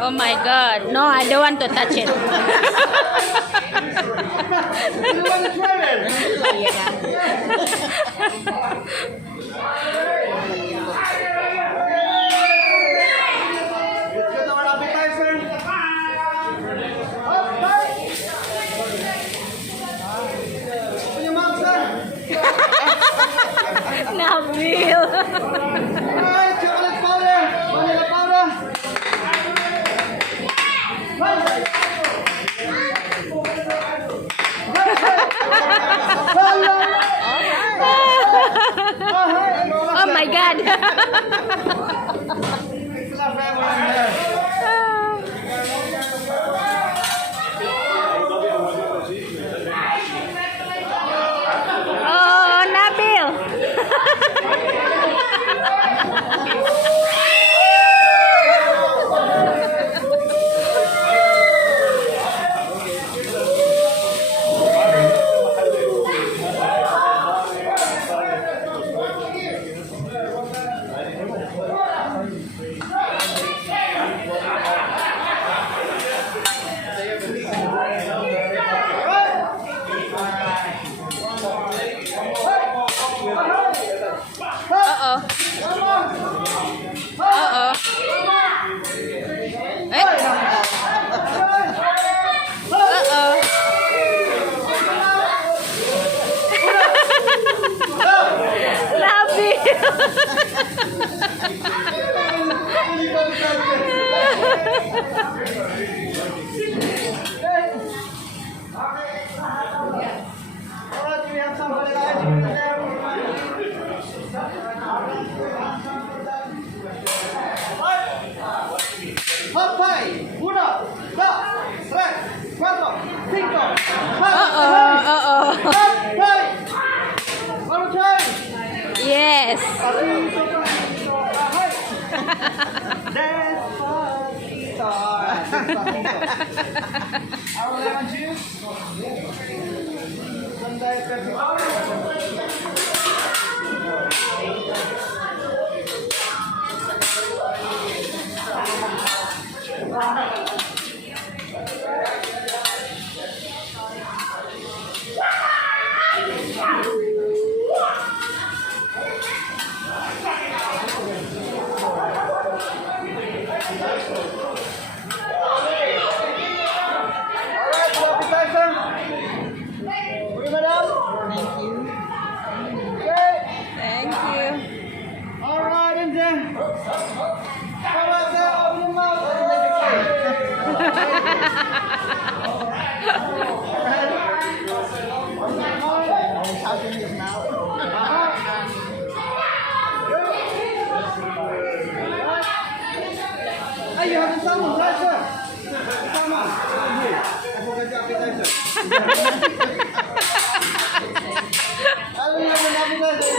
Oh my God. No, I don't want to touch it. You want to try it? Let's get our appetizer. Open your mouth, sir. Nabil. Alright, chocolate powder, vanilla powder. Oh my God. Oh, Nabil. Uh-oh. Uh-oh. Eh? Uh-oh. Alright, we have some vanilla ice cream there. Hot pie, 1, 2, 3, 4, 5. Uh-oh. Hot pie. Wanna try? Yes. Despacito. Our lemon juice. Some Diet Pepsi. Alright, so appetizer. Okay, madam? Thank you. Okay. Thank you. Alright, and then. Come out there, open your mouth. And make it clear. Touching his mouth. Hey, you having salmon, right, sir? Salmon. Here. I forgot your appetizer. I don't have an appetizer.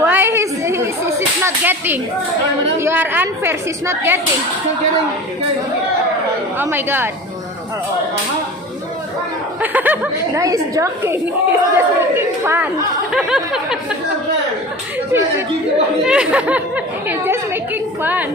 Why he's not getting? You are unfair. She's not getting. Oh my God. No, he's joking. He's just making fun. He's just making fun.